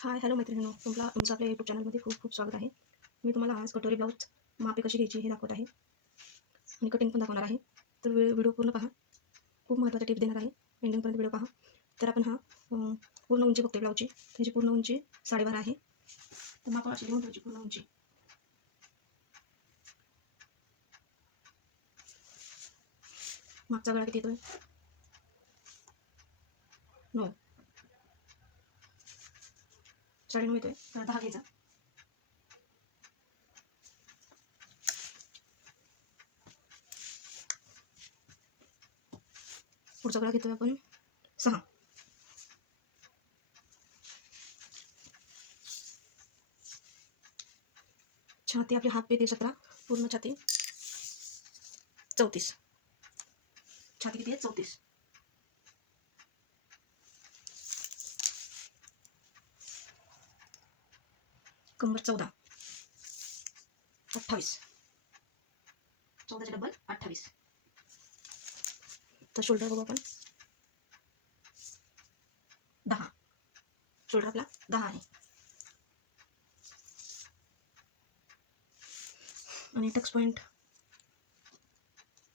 Hi hello मैत्रिणींनो, तुमचं आपल्या यूट्यूब चॅनलमध्ये खूप खूप स्वागत आहे. मी तुम्हाला आज कटोरी ब्लाऊज मापे कशी घ्यायची हे दाखवत आहे आणि कटिंग पण दाखवणार आहे. तर व्हिडिओ पूर्ण पहा. खूप महत्त्वाच्या टिप्स देणार आहे. एंडिंगपर्यंत व्हिडिओ पहा. तर आपण पूर्ण उंची बघतोय ब्लाऊजची. त्याची पूर्ण उंची 12.5 आहे. तर मापा अशी लिहून ठेवायची पूर्ण उंची. मागचा गळा किती येतोय? 9. 9.5 येतोय. तर 10 घ्यायचा. पुढचा गळा घेतोय आपण 6. छाती आपली हात येते 17. पूर्ण छाती 34. छाती किती आहे? 34. कंबर 14. 28. 14च्या डबल 28. तर शोल्डर बघू आपण 10. शोल्डर आपला 10 आहे. आणि टक्स पॉईंट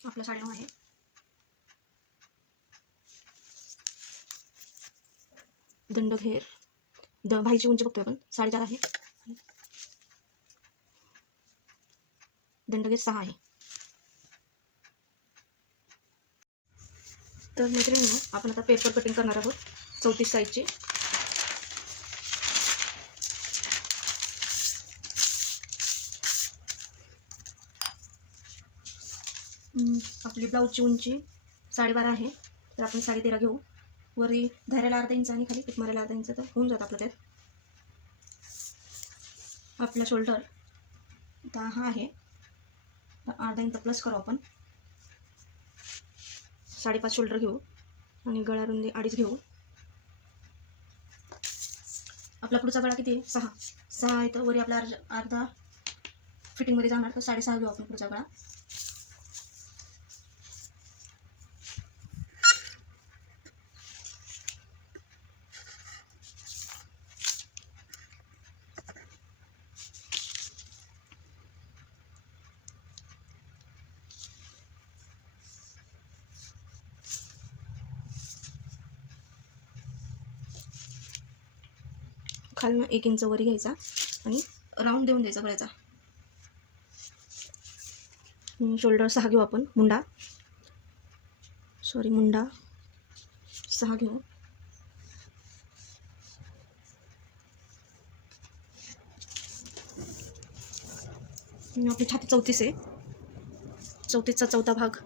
आपला 9.5 आहे. दंडघेर भाईची उंची बघतोय आपण 4.5 आहे. दंडघेर 6 आहे. तर मैत्रिणींनो, आपण आता पेपर कटिंग करणार आहोत 34 साईजची. आपली ब्लाऊजची उंची 12.5 आहे. तर आपण 13.5 घेऊ. वरी धाऱ्याला अर्धा इंच आणि खाली टिप मारायला अर्धा इंच, तर होऊन जातं आपलं त्यात. आपला शोल्डर 10 आहे. तर अर्धा इंच प्लस करू आपण. 5.5 शोल्डर घेऊ आणि गळा रुंदी 2.5 घेऊ. आपला पुढचा गळा किती आहे? 6 आहे. तर वरी आपला अर्धा फिटिंगमध्ये जाणार, तर 6.5 घेऊ आपण पुढचा गळा. खालनं 1 इंच वरी घ्यायचा आणि राऊंड देऊन द्यायचा गळ्याचा. शोल्डर 6 घेऊ आपण. मुंडा 6 घेऊ. आपली छाती 34 आहे. 34चा चौथा भाग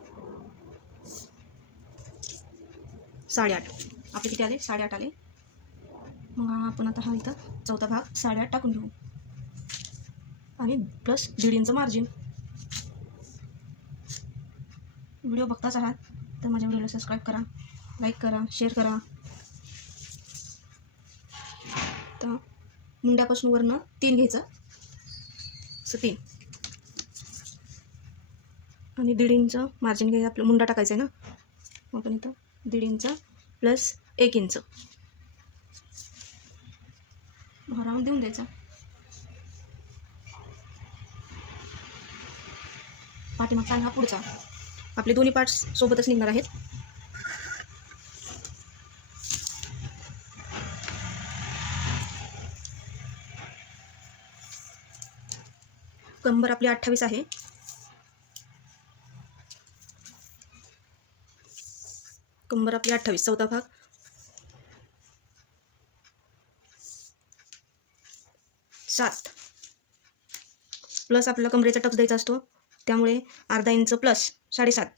8.5. आपले किती आले? 8.5 आले. मग आपण आता हा इथं चौथा भाग 8.5 टाकून घेऊ आणि प्लस 1.5 इंच मार्जिन. व्हिडिओ बघताच आहात तर माझ्या व्हिडिओला सबस्क्राईब करा, लाईक करा, शेअर करा. तर मुंड्यापासून वरनं 3 घ्यायचं, असं 3 आणि 1.5 इंच मार्जिन घ्यायचं. आपलं मुंडा टाकायचा आहे ना, मग आपण इथं 1.5 इंच प्लस 1 इंच राऊंड देऊन द्यायचा. पाठीमागचा आणि हा पुढचा, आपले दोन्ही पार्ट्स सोबतच निघणार आहेत. कंबर आपली 28 आहे. कंबर आपली 28, चौथा भाग 7 प्लस आपल्याला कमरेचा टक्स द्यायचा असतो, त्यामुळे अर्धा इंच प्लस 7.5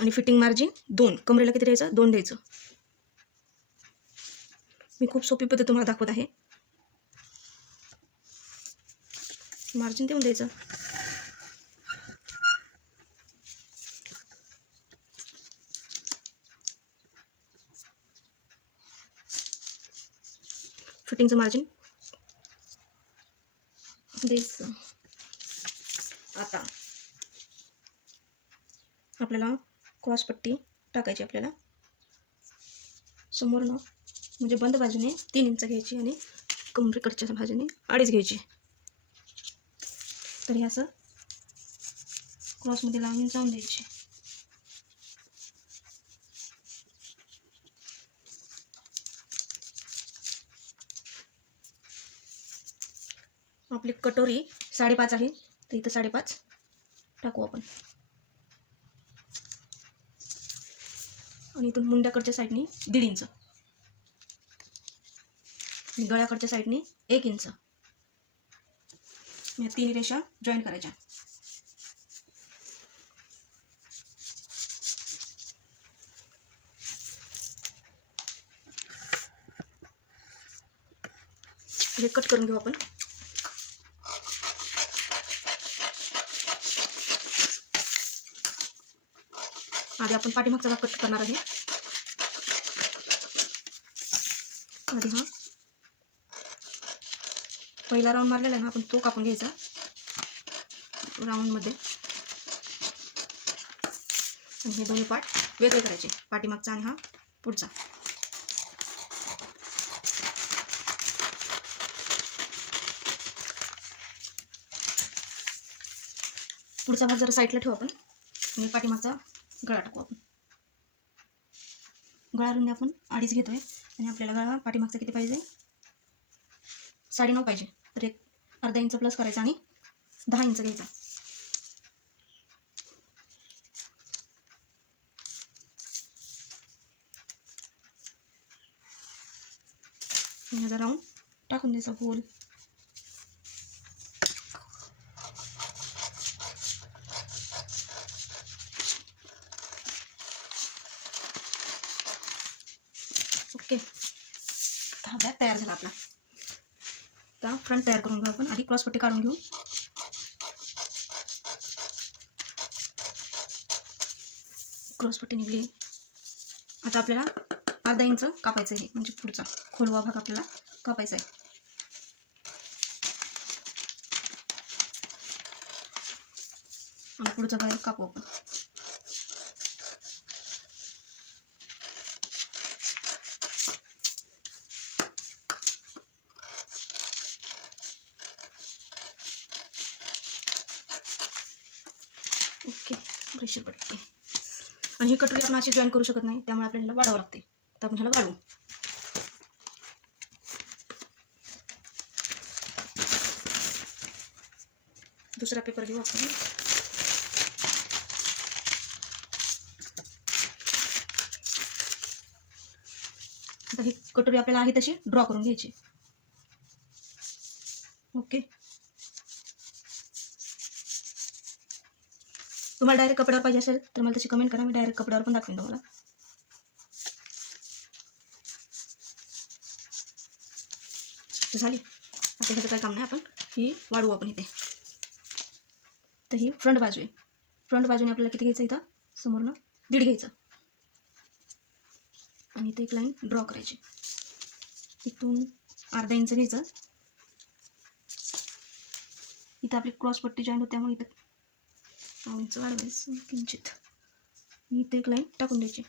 आणि फिटिंग मार्जिन 2. कमरेला किती द्यायचं? 2 द्यायचं. मी खूप सोपी पद्धत तुम्हाला दाखवत आहे. मार्जिन देऊन द्यायचं. फिटिंगचं मार्जिन द्यायचं. आता आपल्याला क्रॉस पट्टी टाकायची. आपल्याला समोरनं म्हणजे बंद बाजूने 3 इंच घ्यायची आणि कमरेकडच्या बाजूने 2.5 घ्यायची. तर हे असं क्रॉसमध्ये लावून जाऊन द्यायची. आपली कटोरी 5.5 आहे, तर इथं 5.5 टाकू आपण. आणि इथून मुंड्याकडच्या साईडनी 1.5 इंच आणि गळ्याकडच्या साईडनी 1 इंच या 3 रेषा जॉईन करायच्या. हे कट करून घेऊ आपण. आधी आपण पाठीमागचा भाग कट करणार आहे. आधी हा पहिला राऊंड मारलेला आहे ना आपण, तो कापून घ्यायचा राऊंडमध्ये. आणि हे दोन्ही पार्ट वेगळे करायचे, पाठीमागचा आणि हा पुढचा. पुढचा भाग जरा साईडला ठेवू आपण आणि पाठीमागचा गळा टाकू आपण. गळा रुंदी आपण 2.5 घेतोय आणि आपल्याला गळा पाठीमागचा किती पाहिजे, 9.5 पाहिजे. तर एक अर्धा इंच प्लस करायचा आणि 10 इंच घ्यायचा. ह्याचा राऊंड टाकून द्यायचा गोल. ओके, हा बॅग तयार झाला आपला. आता फ्रंट तयार करून घेऊ आपण. आधी क्रॉसपट्टी काढून घेऊ. क्रॉसपट्टी निघली. आता आपल्याला अर्धा इंच कापायचं आहे, म्हणजे पुढचा खोलवा भाग आपल्याला कापायचा आहे. आणि पुढचा भाग कापू आपण. ओके, प्रेशर पट्टी. आणि ही कटोरी आपण अशी जॉईन करू शकत नाही, त्यामुळे आपल्याला वाढावं लागते. तर आपण ह्याला वाढवू. दुसरा पेपर घेऊ आपण. आता ही कटोरी आपल्याला आहे तशी ड्रॉ करून घ्यायची. ओके, तुम्हाला डायरेक्ट कपड्यावर पाहिजे असेल तर मला तशी कमेंट करा, मी डायरेक्ट कपड्यावर पण दाखवेन तुम्हाला. झाली. आता ह्याचं काय काम नाही, आपण ही वाढवू आपण इथे. तर ही फ्रंट बाजू आहे. फ्रंट बाजूने आपल्याला किती घ्यायचं, इथं समोरनं 1.5 घ्यायचं आणि इथे एक लाईन ड्रॉ करायची. इथून अर्धा इंच घ्यायचं. इथं आपली क्रॉस पट्टी जॉईन होते, त्यामुळे इथं 9 इंच वाढवायचं किंचित. इथे एक लाईन टाकून द्यायची.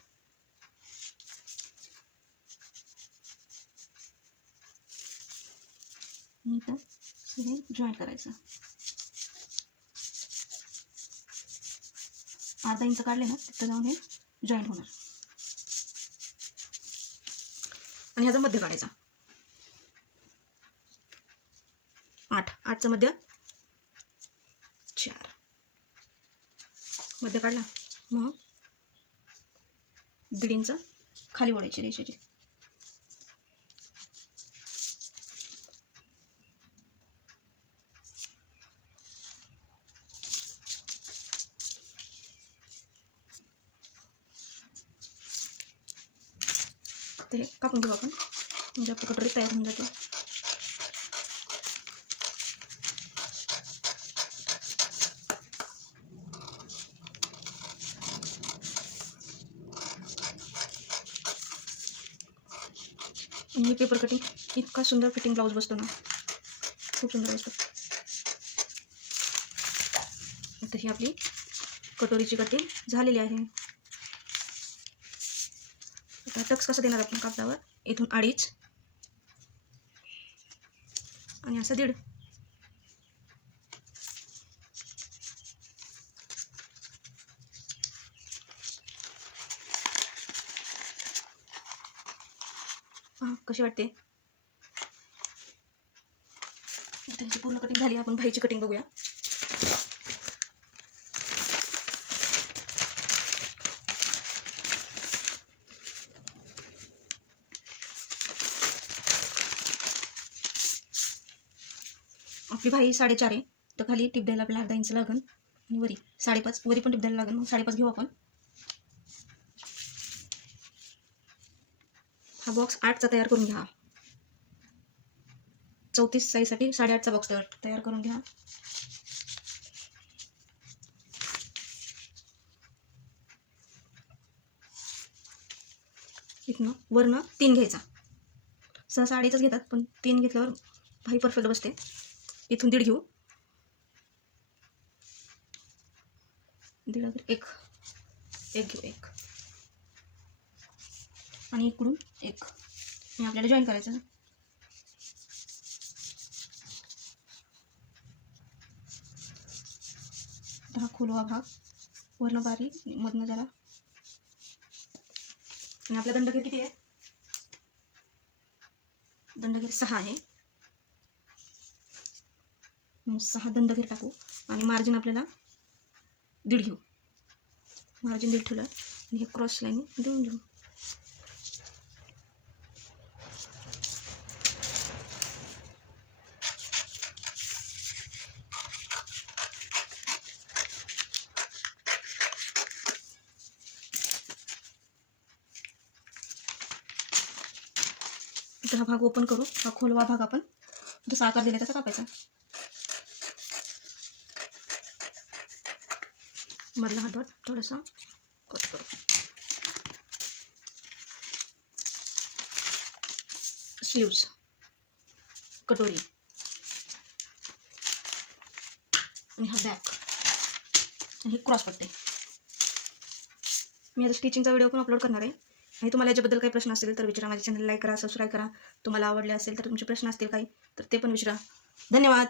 इथं हे जॉईन करायचं. अर्धा इंच काढले ना, तिथं जाऊन हे जॉईन होणार. आणि ह्याचा मध्य काढायचा. 8चं मध्य 4 मध्य काढला. मग 1.5 इंच खाली ओढायची रेषेची. ते कापून घेऊ आपण, म्हणजे आपली कटोरी तयार होऊन जाते. आणि हे पेपर कटिंग इतका सुंदर फिटिंग ब्लाऊज बसतो ना, खूप सुंदर बसतो. आता ही आपली कटोरीची कटिंग झालेली आहे. आता टक्स कसं देणार आपण कापडावर, इथून 2.5 आणि असं 1.5. पहा कशी वाटते. त्यांची पूर्ण कटिंग झाली. आपण बाहीची कटिंग बघूया. आपली बाही 4.5 आहे, तर खाली टिप द्यायला आपल्याला अर्धा इंच लागेल आणि वरी 5.5. वरी पण टिप द्यायला लागेल, मग 5.5 घेऊ आपण. हा बॉक्स 8चा तयार करून घ्या. 34 साईजसाठी 8.5चा बॉक्स तयार करून घ्या. इथनं वरनं 3 घ्यायचा. सहसा 2.5च घेतात, पण 3 घेतल्यावर बाही परफेक्ट बसते. इथून 1.5 घेऊ. 1.5 एक घेऊ 1 आणि इकडून 1 आणि आपल्याला जॉईन करायचं. हा खोलवा भाग वरनं बारीक मधनं जरा. आणि आपला दंडघेर किती आहे? दंडघेर 6 आहे. 6 दंडघेर टाकू आणि मार्जिन आपल्याला 1.5 घेऊ. मार्जिन 1.5 ठेवलं आणि हे क्रॉस लाईन देऊन घेऊ. तर हा भाग ओपन करू. हा खोलवा भाग आपण जसा आकार दिला तसा कापायचा. मधला हा डॉट थोडासा कट करू. स्लीव्स कटोरी आणि हा बॅक आणि हे क्रॉस पट्टे. मी आता स्टिचिंगचा व्हिडिओ पण अपलोड करणार आहे. आणि तुम्हाला याच्याबद्दल काही प्रश्न असतील तर विचारा. माझ्या चॅनल लाईक करा, सबस्क्राईब करा. तुम्हाला आवडले असेल तर तुमचे प्रश्न असतील काही तर ते पण विचारा. धन्यवाद.